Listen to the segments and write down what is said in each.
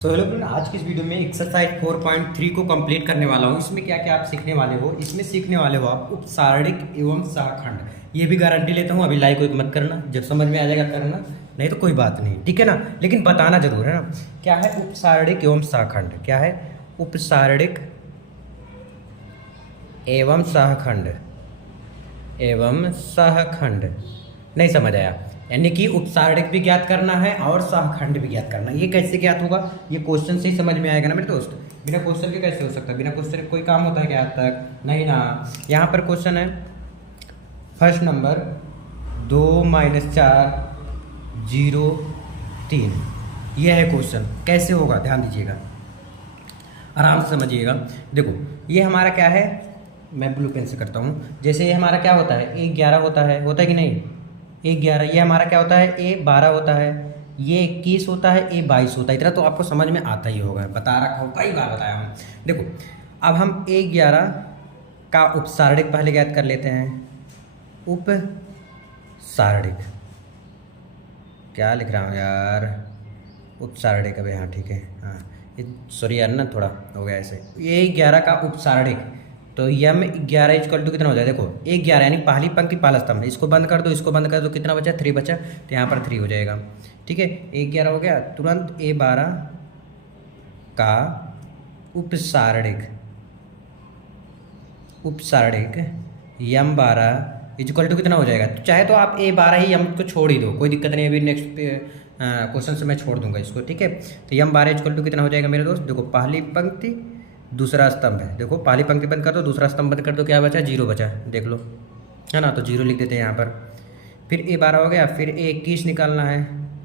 तो hello friend, आज की इस वीडियो में एक्सरसाइज 4.3 को कंप्लीट करने वाला हूँ। इसमें क्या क्या आप सीखने वाले हो, इसमें सीखने वाले हो आप उपसारणिक एवं सहखंड। ये भी गारंटी लेता हूँ, अभी लाइक वाइक मत करना, जब समझ में आ जाएगा करना, नहीं तो कोई बात नहीं, ठीक है ना। लेकिन बताना जरूर है ना, क्या है उपसारणिक एवं सहखंड, क्या है उपसारणिक एवं सहखंड एवं सहखंड। नहीं समझ आया, यानी कि उपसारणिक भी ज्ञात करना है और सहखंड भी ज्ञात करना है। ये कैसे ज्ञात होगा, ये क्वेश्चन से ही समझ में आएगा ना मेरे दोस्त। बिना क्वेश्चन के कैसे हो सकता है, बिना क्वेश्चन के कोई काम होता है क्या आज तक, नहीं ना। यहाँ पर क्वेश्चन है फर्स्ट नंबर 2-4 0 3, यह है क्वेश्चन। कैसे होगा ध्यान दीजिएगा, आराम से समझिएगा। देखो ये हमारा क्या है, मैं ब्लू पेन से करता हूँ। जैसे ये हमारा क्या होता है, A11 होता है कि नहीं, A11। ये हमारा क्या होता है, A12 होता है, ये 21 होता है, A22 होता है। इतना तो आपको समझ में आता ही होगा, बता रखा हूँ, कई बार बताया हूँ। देखो अब हम A11 का उपसारणिक पहले ज्ञात कर लेते हैं। उपसारणिक क्या लिख रहा हूँ यार, उपसारणिक। अब हाँ ठीक है, हाँ सॉरी यार ना, थोड़ा हो गया ऐसे। A11 का उपसारणिक तो M11 इक्वल टू कितना हो जाए, देखो A11 यानी पहली पंक्ति पहला स्तंभ है। इसको बंद कर दो, इसको बंद कर दो, कितना बचा 3 बचा, तो यहाँ पर 3 हो जाएगा। ठीक है, A11 हो गया। तुरंत A12 का उपसारणिक M12 इक्वल टू कितना हो जाएगा। तो चाहे तो आप A12 ही M को छोड़ ही दो, कोई दिक्कत नहीं। अभी नेक्स्ट क्वेश्चन से मैं छोड़ दूंगा इसको, ठीक है। तो M12 इक्वल टू कितना हो जाएगा मेरे दोस्त, देखो पहली पंक्ति दूसरा स्तंभ है। देखो पहली पंक्ति बंद कर दो, दूसरा स्तंभ बंद कर दो, क्या बचा 0 बचा, देख लो, है ना। तो 0 लिख देते हैं यहाँ पर। फिर A12 हो गया, फिर A21 निकालना है,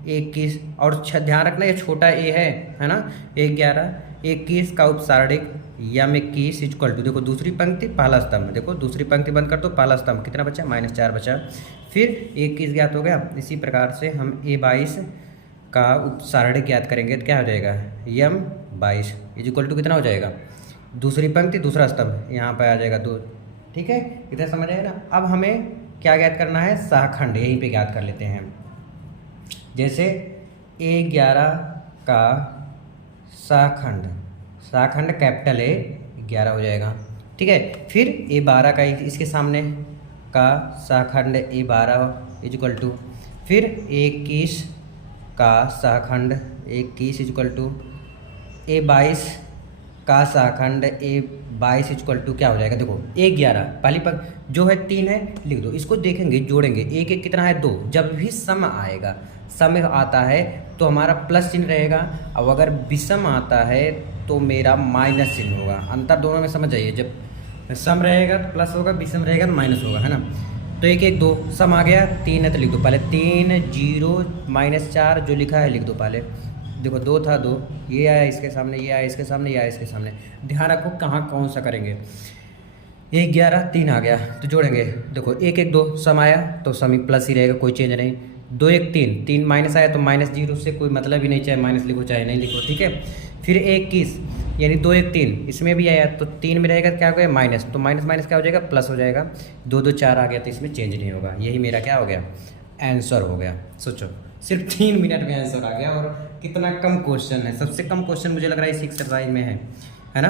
A21। और ध्यान रखना ये छोटा a है ना। A11 A21 का उपसारणिक M21 इक्वल टू, देखो दूसरी पंक्ति पहला स्तंभ, देखो दूसरी पंक्ति बंद कर दो, पहला स्तंभ कितना बचा -4 बचा। फिर A21 ज्ञात हो गया। इसी प्रकार से हम A22 का उपसारणिक ज्ञात करेंगे तो क्या हो जाएगा, M22 इक्वल टू कितना हो जाएगा, दूसरी पंक्ति दूसरा स्तंभ, यहाँ पर आ जाएगा 2। ठीक है, इधर समझ आएगा ना। अब हमें क्या ज्ञात करना है, सहखंड, यहीं पे ज्ञात कर लेते हैं। जैसे A11 का सहखंड कैपिटल A11 हो जाएगा, ठीक है। फिर A12 का इसके सामने का सहखंड A12 इक्वल टू, फिर A21 का सहखंड A21 इक्वल टू, A22 का सहखंड A22 इक्वल टू क्या हो जाएगा, देखो A11 पहली पर जो है 3 है, लिख दो। इसको देखेंगे जोड़ेंगे, एक एक कितना है 2। जब भी सम आएगा, सम आता है तो हमारा प्लस चिन्ह रहेगा, अब अगर विषम आता है तो मेरा माइनस चिन्ह होगा। अंतर दोनों में समझ जाइए, जब सम रहेगा तो प्लस होगा, विषम रहेगा तो माइनस होगा, है ना। तो 1 1 2 सम आ गया, 3 है तो लिख दो पहले 3 0 -4 जो लिखा है लिख दो पहले। देखो 2 था 2, ये आया इसके सामने, ये आया इसके सामने, ये आया इसके सामने। ध्यान रखो कहाँ कौन सा करेंगे। 11 3 आ गया तो जोड़ेंगे, देखो 1 1 2 सम आया तो सम ही प्लस ही रहेगा, कोई चेंज नहीं। 2 1 3 3 माइनस आया तो -0 से कोई मतलब ही नहीं, चाहे माइनस लिखो चाहे नहीं लिखो, ठीक है। फिर 21 यानी 2 1 3 इसमें भी आया तो 3 में रहेगा क्या हो गया माइनस, तो माइनस माइनस क्या हो जाएगा प्लस हो जाएगा। 2 2 4 आ गया तो इसमें चेंज नहीं होगा। यही मेरा क्या हो गया, आंसर हो गया। सोचो सिर्फ 3 मिनट में आंसर आ गया, और कितना कम क्वेश्चन है। सबसे कम क्वेश्चन मुझे लग रहा है इस एक्सरसाइज में है ना।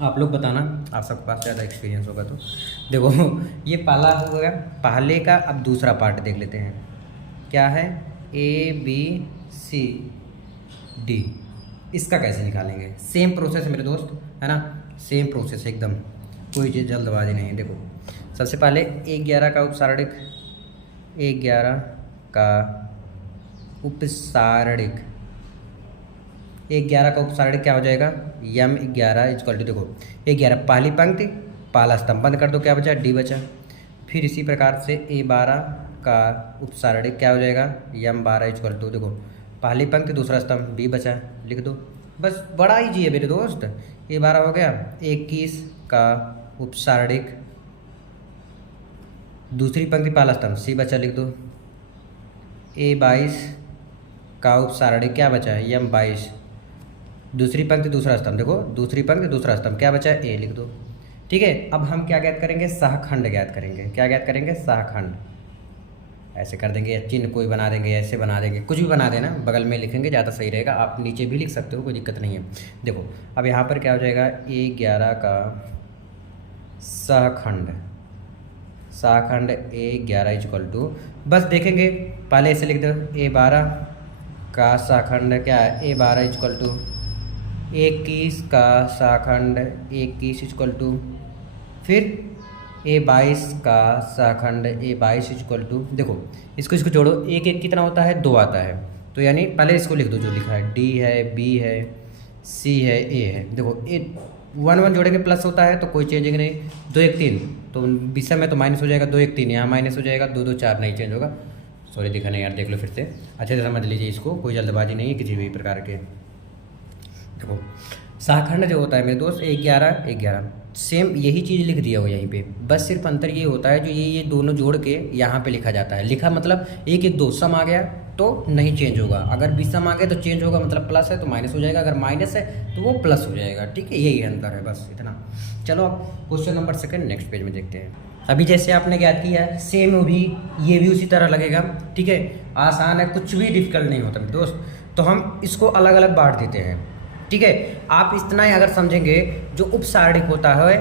आप लोग बताना, आप सबके पास ज़्यादा एक्सपीरियंस होगा तो। देखो ये पहला हो गया, पहले का। अब दूसरा पार्ट देख लेते हैं, क्या है ABCD। इसका कैसे निकालेंगे, सेम प्रोसेस है मेरे दोस्त, है ना, सेम प्रोसेस एकदम, कोई चीज़ जल्दबाजी नहीं। देखो सबसे पहले A11 का उपसारणिक, A11 का उपसारणिक, A11 का उपसारणिक क्या हो जाएगा, M11 इक्वल टू, देखो A11 पहली पंक्ति पहला स्तंभ बंद कर दो, क्या बचा D बचा। फिर इसी प्रकार से A12 का उपसारणिक क्या हो जाएगा, M12 इक्वल टू, देखो पहली पंक्ति दूसरा स्तंभ B बचा, लिख दो बस। बड़ा ईजी है मेरे दोस्त। A12 हो गया। 21 का उपसारणिक दूसरी पंक्ति पहला स्तंभ C बचा, लिख दो। A22 का उपसारणिक क्या बचा है, M22 दूसरी पंक्ति दूसरा स्तंभ, देखो दूसरी पंक्ति दूसरा स्तंभ क्या बचा है A, लिख दो। ठीक है, अब हम क्या ज्ञात करेंगे, सहखंड ज्ञात करेंगे। क्या ज्ञात करेंगे, सहखंड। ऐसे कर देंगे, या चिन्ह कोई बना देंगे, ऐसे बना देंगे, कुछ भी बना देना, बगल में लिखेंगे ज़्यादा सही रहेगा। आप नीचे भी लिख सकते हो, कोई दिक्कत नहीं है। देखो अब यहाँ पर क्या हो जाएगा, A11 का सहखंड A11 इक्वल टू, बस देखेंगे पहले ऐसे लिख दो, A12 का सहखंड क्या है, A12 इक्वल टू 21 का सहखंड 21 इक्वल टू, फिर A22 का सहखंड A22 इक्वल टू, देखो इसको जोड़ो, एक एक कितना होता है, 2 आता है, तो यानी पहले इसको लिख दो जो लिखा है, D है, B है, C है, A है। देखो 1 1 जोड़ेंगे प्लस होता है तो कोई चेंजिंग नहीं, 2 1 3 तो विषय में तो माइनस हो जाएगा, 2 1 3 यहाँ माइनस हो जाएगा, 2 2 4 नहीं चेंज होगा। सॉरी दिखा नहीं यार, देख लो फिर से अच्छे से समझ लीजिए इसको, कोई जल्दबाजी नहीं है किसी भी प्रकार के। देखो सहखंड जो होता है मेरे दोस्त, 11 सेम यही चीज़ लिख दिया हो यहीं पे, बस सिर्फ अंतर ये होता है जो ये दोनों जोड़ के यहाँ पे लिखा जाता है। लिखा मतलब 1 1 2 सम आ गया तो नहीं चेंज होगा, अगर 20 सम आ गया तो चेंज होगा, मतलब प्लस है तो माइनस हो जाएगा, अगर माइनस है तो वो प्लस हो जाएगा। ठीक है, यही अंतर है, बस इतना। चलो अब क्वेश्चन नंबर 2 नेक्स्ट पेज में देखते हैं। अभी जैसे आपने ज्ञात किया है सेम भी ये भी उसी तरह लगेगा। ठीक है, आसान है, कुछ भी डिफिकल्ट नहीं होता मेरे दोस्त। तो हम इसको अलग अलग बांट देते हैं। ठीक है, आप इतना ही अगर समझेंगे, जो उपसारणिक होता है,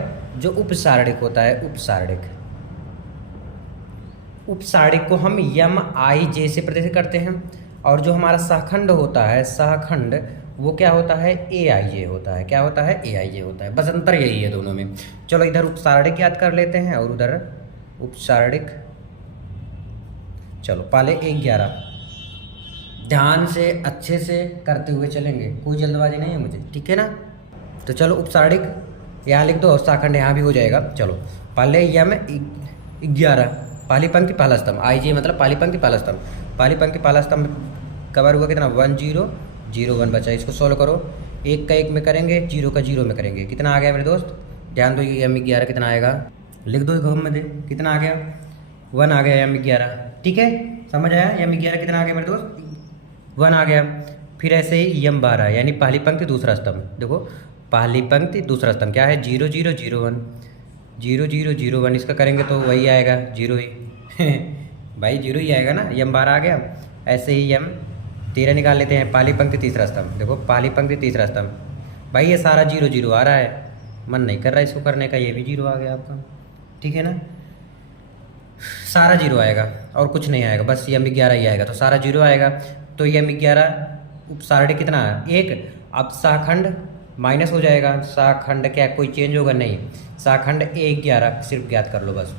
उपसारणिक को हम यम आई जे से प्रदर्शित करते हैं, और जो हमारा सहखंड होता है, सहखंड वो क्या होता है, ए आई जे होता है। क्या होता है, ए आई जे होता है, बस अंतर यही है दोनों में। चलो इधर उपसारणिक याद कर लेते हैं और उधर उपसारणिक। चलो पहले 11, ध्यान से अच्छे से करते हुए चलेंगे, कोई जल्दबाजी नहीं है मुझे, ठीक है ना। तो चलो उपसारणिक यहाँ लिख दो, सहखंड यहाँ भी हो जाएगा। चलो पहले यम 11, पहली पंक्ति पहला स्तंभ, आई जे मतलब पहली पंक्ति पहला स्तंभ, पहली पंक्ति पहला स्तंभ कवर हुआ कितना, 1 0 0 1 बचा। इसको सॉल्व करो, 1 का 1 में करेंगे, 0 का 0 में करेंगे, कितना आ गया मेरे दोस्त, ध्यान दो, ये यम 11 कितना आएगा, लिख दो घम में दे, कितना आ गया, 1 आ गया यम 11। ठीक है, समझ आया, यम 11 कितना आ गया मेरे दोस्त, 1 आ गया। फिर ऐसे ही यम 12, यानी पहली पंक्ति दूसरा स्तंभ, देखो पहली पंक्ति दूसरा स्तंभ क्या है, 0 0 0 1 0 0 0 1, इसका करेंगे तो वही आएगा 0 ही भाई 0 ही आएगा ना, यम 12 आ गया। ऐसे ही यम 13 निकाल लेते हैं, पहली पंक्ति तीसरा स्तंभ, देखो पहली पंक्ति तीसरा स्तंभ, भाई ये सारा 0 0 आ रहा है, मन नहीं कर रहा इसको करने का, ये भी 0 आ गया आपका। ठीक है ना, सारा 0 आएगा और कुछ नहीं आएगा, बस यम 11 ही आएगा, तो सारा 0 आएगा। तो यम 11 उपसारणिक कितना है, 1। अब सहखंड माइनस हो जाएगा, सहखंड क्या कोई चेंज होगा नहीं, सहखंड A11 सिर्फ ज्ञात कर लो बस,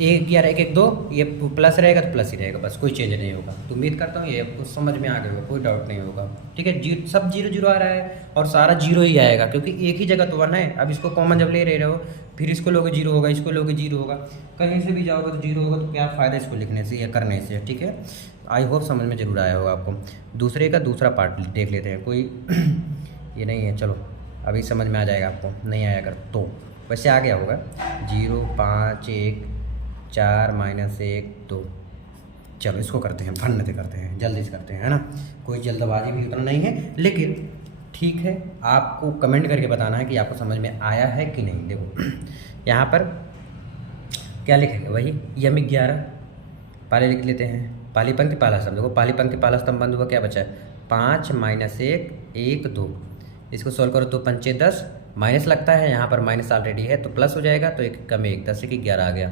A11 1 1 2, ये प्लस रहेगा तो प्लस ही रहेगा, बस कोई चेंज नहीं होगा। तो उम्मीद करता हूँ ये आपको समझ में आ गया होगा, कोई डाउट नहीं होगा। ठीक है, सब 0 0 आ रहा है और सारा 0 ही आएगा, क्योंकि एक ही जगह तो 1 है। अब इसको कॉमन जब ले रहे हो, फिर इसको लोगे 0 होगा, इसको लोगे 0 होगा, कहीं से भी जाओगे तो 0 होगा, तो क्या फ़ायदा इसको लिखने से या करने से। ठीक है, आई होप समझ में ज़रूर आया होगा आपको। दूसरे का दूसरा पार्ट देख लेते हैं, कोई ये नहीं है, चलो अभी समझ में आ जाएगा आपको, नहीं आया अगर तो, वैसे आ गया होगा। 0 5 1 4 -1 2, चलो इसको करते हैं, भन्नते करते हैं, जल्दी से करते हैं, है ना, कोई जल्दबाजी भी उतना नहीं है, लेकिन ठीक है, आपको कमेंट करके बताना है कि आपको समझ में आया है कि नहीं। देखो यहाँ पर क्या लिखेंगे, वही यम 11 पहले लिख लेते हैं, पहली पंक्ति पहला स्तंभ, देखो पहली पंक्ति पहला स्तंभ बंद हुआ, क्या बचा है, 5 -1 1 2, इसको सोल्व करो, 2 पंचे 10, माइनस लगता है यहाँ पर, माइनस ऑलरेडी है तो प्लस हो जाएगा, तो 1 कम 1 10 1 11 आ गया।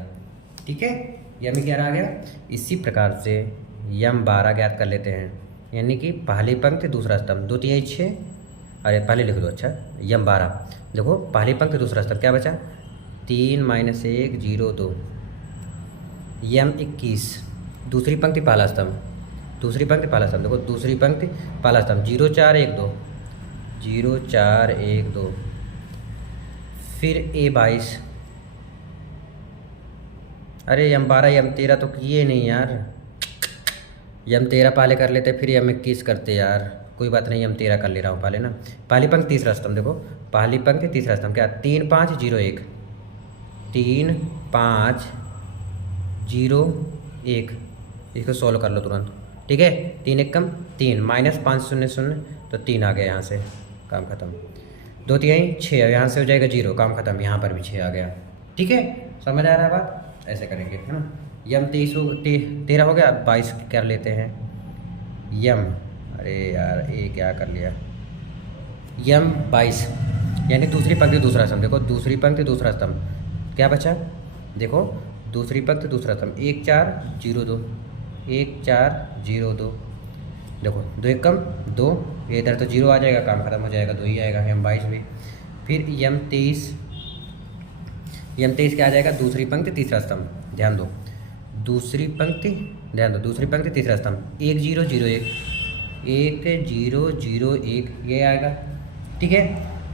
ठीक है, यम 11 आ गया। इसी प्रकार से यम 12 ज्ञात कर लेते हैं, यानी कि पहली पंक्ति दूसरा स्तंभ, 2 3 6, अरे पहले लिख दो, अच्छा यम 12, देखो पहली पंक्ति दूसरा स्तंभ क्या बचा, 3 -1 0 2, यम 21 दूसरी पंक्ति पहला स्तंभ, दूसरी पंक्ति पहला स्तंभ, देखो दूसरी पंक्ति पहला स्तंभ, 0 4 1 2 0 4 1 2, फिर A22, अरे यम 12 यम 13 तो किए नहीं यार, यम 13 पहले कर लेते, फिर यम 21 करते यार, कोई बात नहीं, यम 13 कर ले रहा हूँ पहले ना। पहली पंक्ति तीसरा स्तंभ, देखो पहली पंक्ति तीसरा स्तंभ क्या, 3 5 0 1 3 5 0 1, इसको सॉल्व कर लो तुरंत। ठीक है, 3 1 कम 3, -5 0 0, तो 3 आ गया, यहाँ से काम खत्म, 2 3 6, यहाँ से हो जाएगा 0, काम खत्म, यहाँ पर भी 6 आ गया। ठीक है, समझ आ रहा है बात, ऐसे करेंगे, है ना। यम 13 हो गया, 22 कर लेते हैं यम, अरे यार ये क्या कर लिया, यम 22 यानी दूसरी पंक्ति दूसरा स्तंभ। देखो दूसरी पंक्ति दूसरा स्तंभ क्या बचा, देखो दूसरी पंक्ति दूसरा स्तंभ 1 4 0 2 1 4 0 2, देखो 2 1 कम 2, इधर तो 0 आ जाएगा, काम खत्म हो जाएगा, 2 ही आएगा यम 22 भी। फिर यम 23 क्या आ जाएगा, दूसरी पंक्ति तीसरा स्तंभ, ध्यान दो दूसरी पंक्ति, ध्यान दो दूसरी पंक्ति तीसरा स्तंभ 1 0 0 1 1 0 0 1 ये आएगा, ठीक है।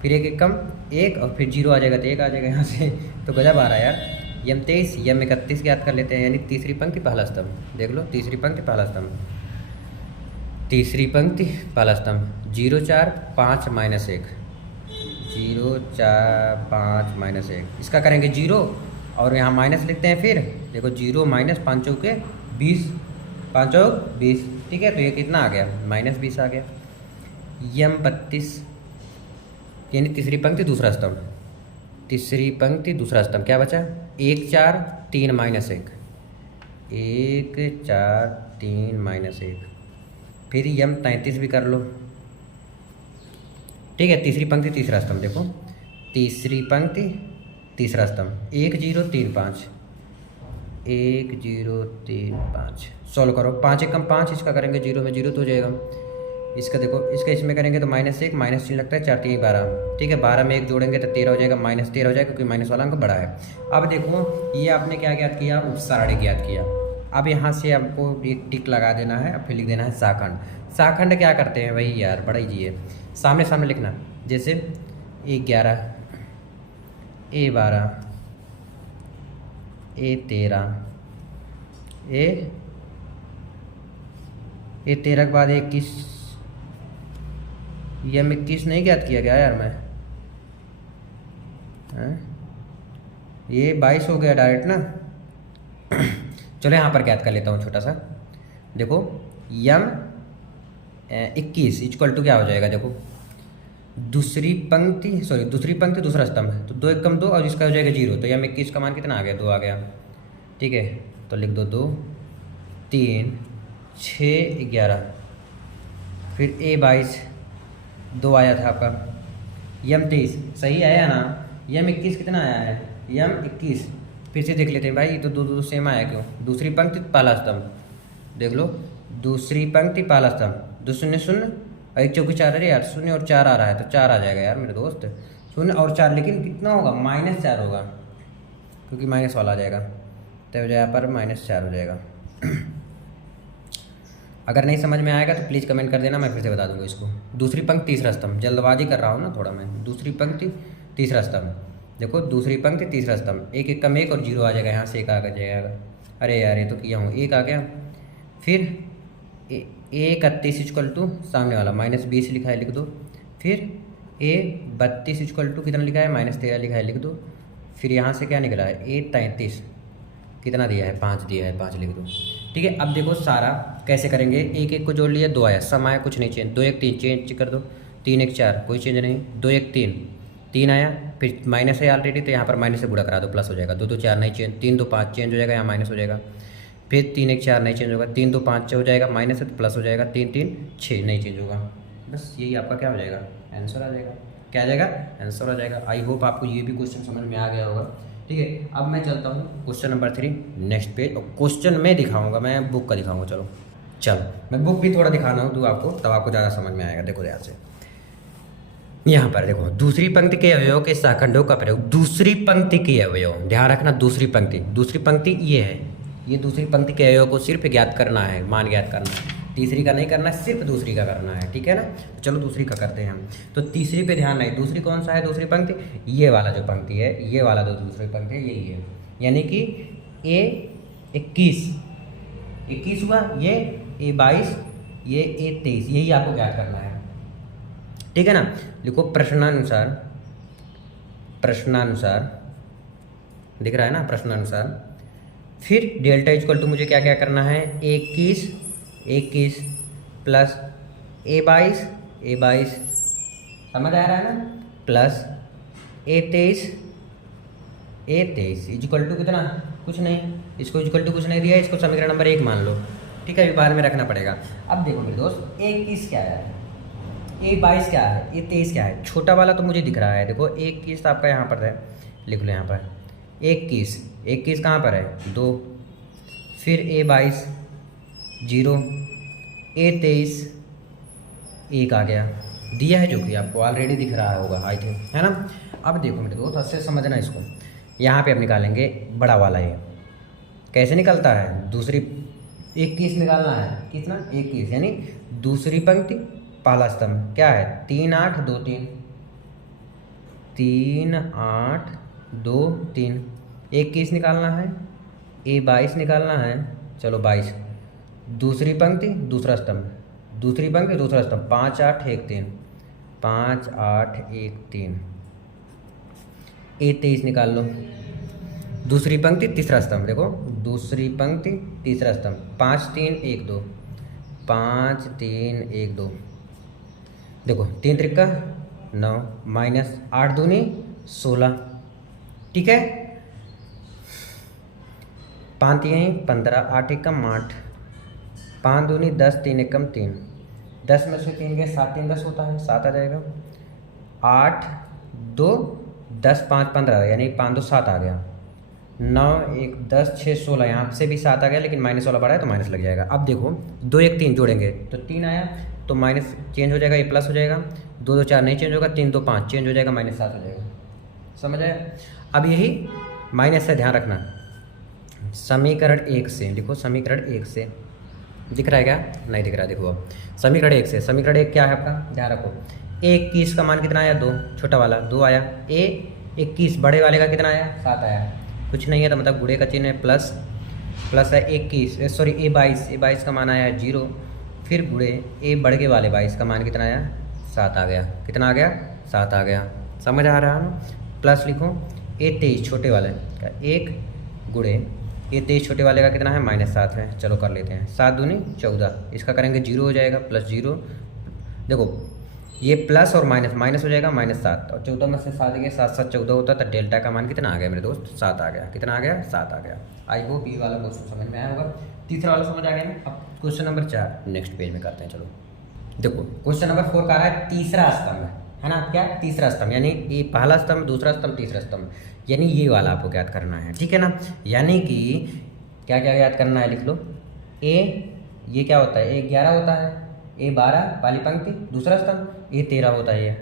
फिर 1 1 कम 1 और फिर 0 आ जाएगा तो 1 आ जाएगा यहाँ से, तो गजब आ रहा है यार। यम 23 यम 31 याद कर लेते हैं, यानी तीसरी पंक्ति पहला स्तंभ, देख लो तीसरी पंक्ति पहला स्तंभ, तीसरी पंक्ति पहला स्तंभ 0 4 5 -1 0 4 5 -1, इसका करेंगे 0 और यहाँ माइनस लिखते हैं। फिर देखो 0 माइनस 5 चौके 20 5 चौक 20, ठीक है। तो ये कितना आ गया, -20 आ गया। यम 32 यानी तीसरी पंक्ति दूसरा स्तंभ, तीसरी पंक्ति दूसरा स्तंभ क्या बचा, 1 4 3 -1 1 4 3 -1। फिर यम 33 भी कर लो, ठीक है। तीसरी पंक्ति तीसरा स्तंभ, देखो तीसरी पंक्ति तीसरा स्तंभ 1 0 3 5 1 0 3 5, सॉल्व करो 5 1 कम 5, इसका करेंगे 0 में 0 तो हो जाएगा, इसका देखो इसका इसमें करेंगे तो -1 -3 लगता है 4 3 12, ठीक है। 12 में 1 जोड़ेंगे तो 13 हो जाएगा, -13 हो जाएगा क्योंकि माइनस वाला अंक बड़ा है। अब देखो ये आपने क्या ज्ञात किया, उपसारणी ज्ञात किया। अब यहाँ से आपको एक टिक लगा देना है, अब फिर लिख देना है शाखंड। शाखंड क्या करते हैं भाई यार, बड़ा ईजी है, सामने सामने लिखना, जैसे A11 A12 A13 A13 के बाद 21, यम 21 नहीं ज्ञात किया गया यार मैं, ये 22 हो गया डायरेक्ट ना। चलो यहाँ पर ज्ञात कर लेता हूँ छोटा सा, देखो यम 21 इक्वल टू क्या हो जाएगा, देखो दूसरी पंक्ति दूसरा स्तंभ है तो 2 1 कम 2 और इसका हो जाएगा 0, तो यम 21 का मान कितना आ गया, 2 आ गया, ठीक है। तो लिख दो 2 3 6 11, फिर A22 2 आया था आपका, यम 23 सही आया ना, यम 21 कितना आया है, यम 21 फिर से देख लेते हैं भाई, तो दो सेम आया क्यों, दूसरी पंक्ति पहला स्तंभ, देख लो दूसरी पंक्ति पहला स्तंभ 2 0 0 और 1 चौकी 4, अरे यार 0 और 4 आ रहा है तो 4 आ जाएगा यार मेरे दोस्त, 0 और 4, लेकिन कितना होगा -4 होगा क्योंकि माइनस वाला आ जाएगा, तो यहाँ पर -4 हो जाएगा। अगर नहीं समझ में आएगा तो प्लीज़ कमेंट कर देना, मैं फिर से बता दूंगा इसको। दूसरी पंक्ति तीसरा स्तंभ, जल्दबाजी कर रहा हूँ ना थोड़ा मैं, दूसरी पंक्ति तीसरा स्तंभ, देखो दूसरी पंक्ति तीसरा स्तंभ 1 1 कम 1 और 0 आ जाएगा, यहाँ से 1 आ जाएगा, अरे यार ये तो किया हूँ 1 आ गया। फिर A31 इक्वल टू सामने वाला -20 लिखा है, लिख दो। फिर A32 इक्वल टू कितना लिखा है, -13 लिखा है, लिख दो। फिर यहाँ से क्या निकला है, A33 कितना दिया है, 5 दिया है, 5 लिख दो, ठीक है। अब देखो सारा कैसे करेंगे, 1 1 को जोड़ लिया, 2 आया, सम आया, कुछ नहीं चेंज, 2 1 3 चेंज कर दो, 3 1 4 कोई चेंज नहीं, 2 1 3 आया, फिर माइनस है ऑलरेडी तो यहाँ पर माइनस से गुणा करा दो, प्लस हो जाएगा, 2 2 4 नहीं चेंज, 3 2 5 चेंज हो जाएगा, यहाँ माइनस हो जाएगा। फिर 3 1 4 नहीं चेंज होगा, 3 2 5 हो जाएगा, माइनस है तो प्लस हो जाएगा, 3 3 6 नहीं चेंज होगा, बस यही आपका क्या हो जाएगा, आंसर आ जाएगा। क्या आ जाएगा, आंसर आ जाएगा। आई होप आपको ये भी क्वेश्चन समझ में आ गया होगा, ठीक है। अब मैं चलता हूँ क्वेश्चन नंबर 3 नेक्स्ट पेज, और क्वेश्चन में दिखाऊंगा, मैं बुक का दिखाऊंगा, चलो मैं बुक भी थोड़ा दिखाना हूँ दूँ आपको, तब आपको ज़्यादा समझ में आएगा। देखो ध्यान से, यहाँ पर देखो दूसरी पंक्ति के अवयव के शाखंडों का प्रयोग, दूसरी पंक्ति के अवयव, ध्यान रखना, दूसरी पंक्ति ये है, ये दूसरी पंक्ति के अवयव को सिर्फ ज्ञात करना है, मान ज्ञात करना है, तीसरी का नहीं करना है, सिर्फ दूसरी का करना है, ठीक है ना। चलो दूसरी का करते हैं हम, तो तीसरी पे ध्यान नहीं, दूसरी कौन सा है, दूसरी पंक्ति ये वाला जो पंक्ति है, ये वाला जो दूसरी पंक्ति है यही है, यानी कि A21 हुआ, ये A22, ये A23, यही आपको ज्ञात करना है, ठीक है ना। लिखो प्रश्नानुसार दिख रहा है ना, प्रश्नानुसार। फिर डेल्टा इक्वल टू मुझे क्या क्या करना है, 21 प्लस A22 समझ आ रहा है ना, प्लस A23 इक्वल टू कितना कुछ नहीं, इसको इक्वल टू कुछ नहीं दिया, इसको समीकरण नंबर 1 मान लो, ठीक है, बाद में रखना पड़ेगा। अब देखो मेरे दोस्त, A21 क्या है, A22 क्या है, A23 क्या है, छोटा वाला तो मुझे दिख रहा है, देखो A21 आपका यहाँ पर है, लिख लो यहाँ पर 21 कहाँ पर है 2, फिर A22 0, A23 1 आ गया, दिया है जो कि आपको ऑलरेडी दिख रहा होगा आई थिंक, है ना। अब देखो मेरे दोस्त अच्छे से समझना इसको, यहाँ पे अब निकालेंगे बड़ा वाला, ये कैसे निकलता है, दूसरी 21 निकालना है, कितना 21, यानी दूसरी पंक्ति पहला स्तंभ क्या है 3 8 2 3, 3 8 2 3, 21 निकालना है, A22 निकालना है, चलो 22, दूसरी पंक्ति दूसरा स्तंभ, दूसरी पंक्ति दूसरा स्तंभ 5 8 1 3, 5 8 1 3, A23 निकाल लो, दूसरी पंक्ति तीसरा स्तंभ, देखो दूसरी पंक्ति तीसरा स्तंभ 5 3 1 2, 5 3 1 2, देखो 3 त्रिका 9 माइनस 8 दूनी 16, ठीक है, 5 3 15, 8 एकम 8, 5 दूनी 10, 3 एकम 3, 10 में से 3 गए 7 3 10 होता है, 7 आ जाएगा, 8 2 10 5 15, यानी 5 2 7 आ गया, 9 1 10 6 16, यहाँ से भी 7 आ गया, लेकिन माइनस वाला बड़ा है तो माइनस लग जाएगा। अब देखो 2 1 3 जोड़ेंगे तो 3 आया, तो माइनस चेंज हो जाएगा, ये प्लस हो जाएगा, 2 2 4 नहीं चेंज होगा, 3 2 5 चेंज हो जाएगा, माइनस 7 हो जाएगा, समझ आया। अब यही माइनस से ध्यान रखना, समीकरण 1 से लिखो, समीकरण 1 से दिख रहा है क्या, नहीं दिख रहा, देखो अब समीकरण 1 से, समीकरण 1 क्या है आपका, ध्यान रखो, 21 का मान कितना आया 2, छोटा वाला 2 आया, A21 बड़े वाले का कितना आया 7 आया, कुछ नहीं है तो मतलब गुणे का चिन्ह है, प्लस प्लस है 21 सॉरी A22 का मान आया 0, फिर गुणे A बड़े वाले 22 का मान कितना आया 7 आ गया, कितना आ गया 7 आ गया, समझ आ रहा है ना। प्लस लिखो A23 छोटे वाले का 1 गुणे A23 छोटे वाले का कितना है -7 है, चलो कर लेते हैं, 7 दूनी 14, इसका करेंगे 0 हो जाएगा, प्लस 0, देखो ये प्लस और माइनस हो जाएगा -7, और 14 में से 7 गए 7 7 14 होता, तो डेल्टा का मान कितना आ गया मेरे दोस्त 7 आ गया, कितना आ गया 7 आ गया। आई होप ये वाला क्वेश्चन समझ में आया होगा, तीसरा वाला समझ आ गया ना। अब क्वेश्चन नंबर 4 नेक्स्ट पेज में करते हैं, चलो देखो क्वेश्चन नंबर 4 का रहा है तीसरा स्तंभ, है ना, क्या तीसरा स्तंभ, यानी ये पहला स्तंभ दूसरा स्तंभ तीसरा स्तंभ, यानी ये वाला आपको याद करना है, ठीक है ना। यानी कि क्या क्या याद करना है, लिख लो, ये क्या होता है A11 होता है, A12 पहली पंक्ति दूसरा स्तंभ, A13 होता है, ये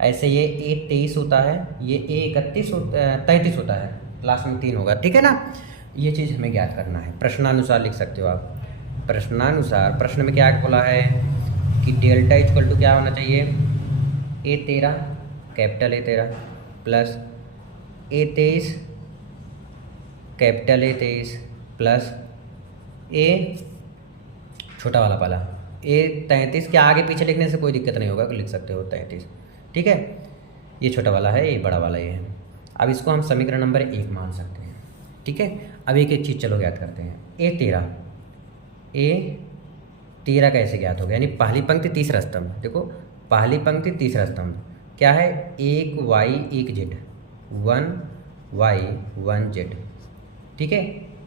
ऐसे ये A23 होता है, ये A33 होता है, लास्ट में 3 होगा, ठीक है ना। ये चीज़ हमें याद करना है, प्रश्नानुसार लिख सकते हो आप, प्रश्नानुसार प्रश्न में क्या बोला है कि डेल्टा इक्वल टू क्या होना चाहिए, A13 capital A13 plus A23 capital A23 plus A छोटा वाला पाला A33 के आगे पीछे लिखने से कोई दिक्कत नहीं होगा, लिख सकते हो 33, ठीक है, ये छोटा वाला है, ये बड़ा वाला ये है। अब इसको हम समीकरण नंबर 1 मान सकते हैं, ठीक है। अब एक एक चीज़ चलो याद करते हैं, A13 कैसे ज्ञात होगा, यानी पहली पंक्ति तीसरा स्तंभ, देखो पहली पंक्ति तीसरा स्तंभ क्या है 1 y 1 z 1 y 1 z, ठीक है।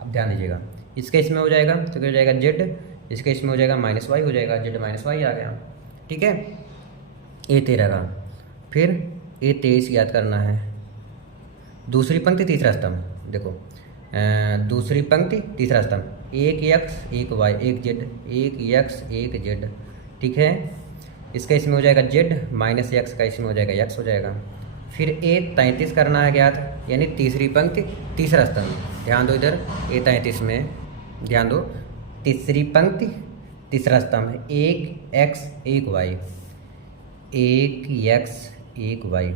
अब ध्यान दीजिएगा, इसका इसमें हो जाएगा तो क्या हो जाएगा z, इसका इसमें हो जाएगा -y हो जाएगा, z -y आ गया, ठीक है। A13 का फिर A23 याद करना है, दूसरी पंक्ति तीसरा स्तंभ, देखो दूसरी पंक्ति तीसरा स्तंभ 1 x 1 y 1 z 1 x 1 z, ठीक है। इसका इसमें हो जाएगा z, -x का इसमें हो जाएगा x हो जाएगा। फिर A33 करना है ज्ञात, यानी तीसरी पंक्ति तीसरा स्तंभ, ध्यान दो इधर A33 में ध्यान दो, तीसरी पंक्ति तीसरा स्तंभ 1 x 1 y 1 x 1 y,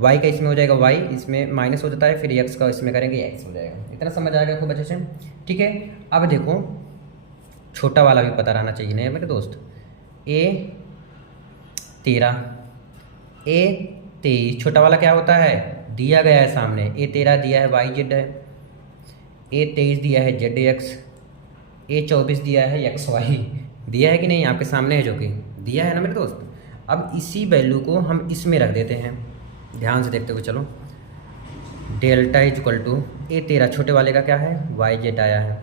y का इसमें हो जाएगा y, इसमें माइनस हो जाता है, फिर x का इसमें करेंगे x हो जाएगा, इतना समझ आ गया खूब अच्छे से, ठीक है। अब देखो छोटा वाला भी पता रहना चाहिए ना मेरे दोस्त, A23 छोटा वाला क्या होता है, दिया गया है सामने, A13 दिया है y z है, A23 दिया है z x, A24 दिया है x y, दिया है कि नहीं आपके सामने है, जो कि दिया है ना मेरे दोस्त। अब इसी वैल्यू को हम इसमें रख देते हैं, ध्यान से देखते हुए चलो, डेल्टा इज इक्वल टू ए तेरह छोटे वाले का क्या है वाई जेड आया है,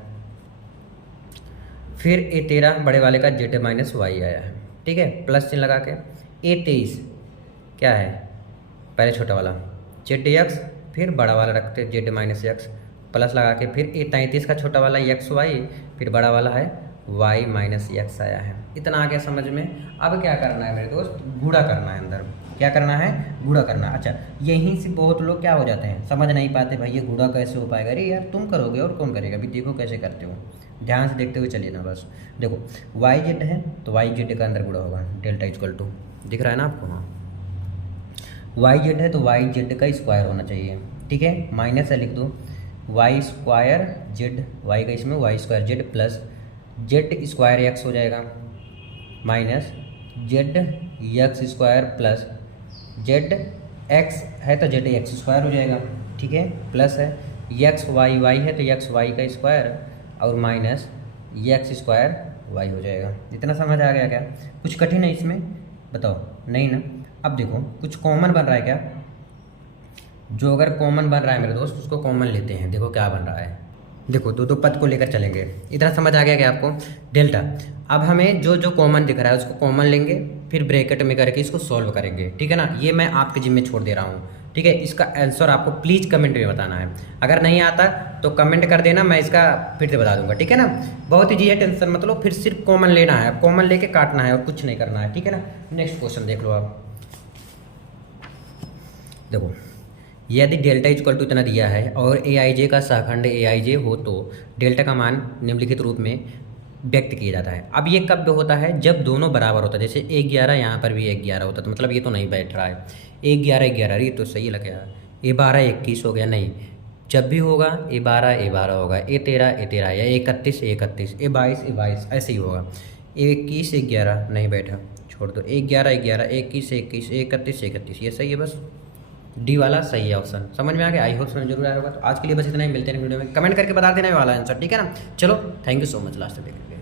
फिर ए तेरह बड़े वाले का जेड माइनस वाई आया है, ठीक है, प्लस चिन्ह लगा के। ए तेईस क्या है पहले छोटा वाला जेड एक्स, फिर बड़ा वाला रखते जेड माइनस एक्स, प्लस लगा के फिर ए तैंतीस का छोटा वाला एक्स वाई, फिर बड़ा वाला है वाई माइनस एक्स आया है। इतना आ गया समझ में। अब क्या करना है मेरे दोस्त, गुणा करना है अंदर, क्या करना है गुणा करना। अच्छा यहीं से बहुत लोग क्या हो जाते हैं समझ नहीं पाते, भाई ये गुणा कैसे हो पाएगा। अरे यार तुम करोगे और कौन करेगा, अभी देखो कैसे करते हो, ध्यान से देखते हुए चलिए ना। बस देखो वाई जेड है तो वाई जेड का अंदर गुणा होगा, डेल्टा इक्वल टू दिख रहा है ना आपको, हाँ वाई जेड है तो वाई जेड का स्क्वायर होना चाहिए, ठीक है, माइनस है लिख दो वाई स्क्वायर जेड, वाई का इसमें Y square Z plus Z square X हो जाएगा, minus Z X square plus Z X है तो जेड एक्स स्क्वायर हो जाएगा, ठीक है, प्लस है एक्स वाई वाई है तो एक्स वाई का स्क्वायर और माइनस एक्स स्क्वायर वाई हो जाएगा। इतना समझ आ गया क्या, कुछ कठिन है इसमें बताओ, नहीं ना। अब देखो कुछ कॉमन बन रहा है क्या, जो अगर कॉमन बन रहा है मेरे दोस्त उसको कॉमन लेते हैं। देखो क्या बन रहा है, देखो दो दो पद को लेकर चलेंगे। इतना समझ आ गया क्या आपको, डेल्टा। अब हमें जो जो कॉमन दिख रहा है उसको कॉमन लेंगे, फिर ब्रैकेट में करके इसको सॉल्व करेंगे, ठीक है ना। ये मैं आपके जिम्मे छोड़ दे रहा हूँ, ठीक है। इसका आंसर आपको प्लीज़ कमेंट में बताना है, अगर नहीं आता तो कमेंट कर देना, मैं इसका फिर से बता दूंगा, ठीक है ना। बहुत ईजी है, टेंशन मत लो, फिर सिर्फ कॉमन लेना है, कॉमन लेके काटना है और कुछ नहीं करना है, ठीक है ना। नेक्स्ट क्वेश्चन देख लो आप, देखो यदि डेल्टा इक्वल टू इतना दिया है और ए आई जे का सहखंड ए आई जे हो तो डेल्टा का मान निम्नलिखित रूप में व्यक्त किया जाता है। अब ये कब होता है, जब दोनों बराबर होता है, जैसे 1 11 यहाँ पर भी 1 11 होता है, तो मतलब ये तो नहीं बैठ रहा है 1 11 1 11, ये तो सही लग गया, A12 21 हो गया, नहीं, जब भी होगा A12 A12 होगा, A13 A13 या 31 31, A22 A22 ऐसे ही होगा। 21 11 नहीं बैठा, छोड़ दो, 1 11 11 21 21 31 31, ये सही है, बस डी वाला सही है ऑप्शन। समझ में आ गया, आई होप समझ जरूर आया होगा। तो आज के लिए बस इतना ही, मिलते हैं वीडियो में, कमेंट करके बता देना वाला आंसर, ठीक है ना। चलो thank you so much last तक देखने के लिए।